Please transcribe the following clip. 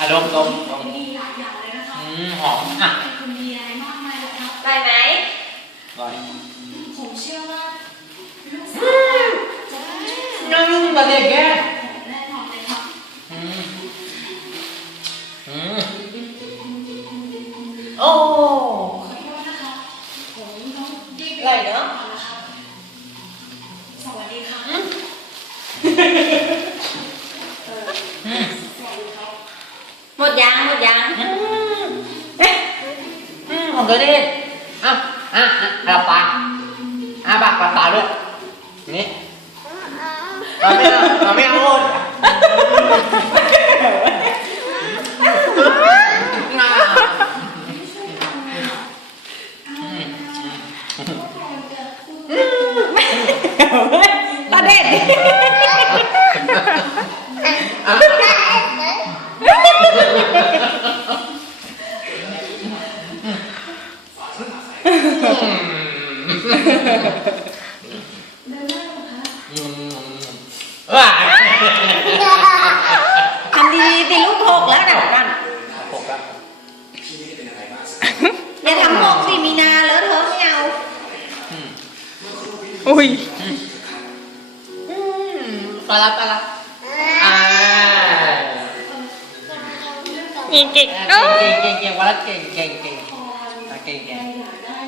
อารมณ์ตรงตรงหอมอ่ะไปไหมไปผมเชื่อว่าลูกส้นุ่งมาเด็กแก่โอ้โหไรเนาะสวัสดีค่ะ một dạng một dạng ừ. ừ, còn tới đi à à à, à bà à bà bà bà luôn nè bà mẹ bà mẹ luôn Ta ทำดีๆสิลูกหกแล้วนะกันอย่าทำหกสิมีนาแล้วเธอไม่เอาอุ้ยปลาปลาเก่งเก่งเก่งเก่งเก่งเก่งเก่งเก่งเก่ง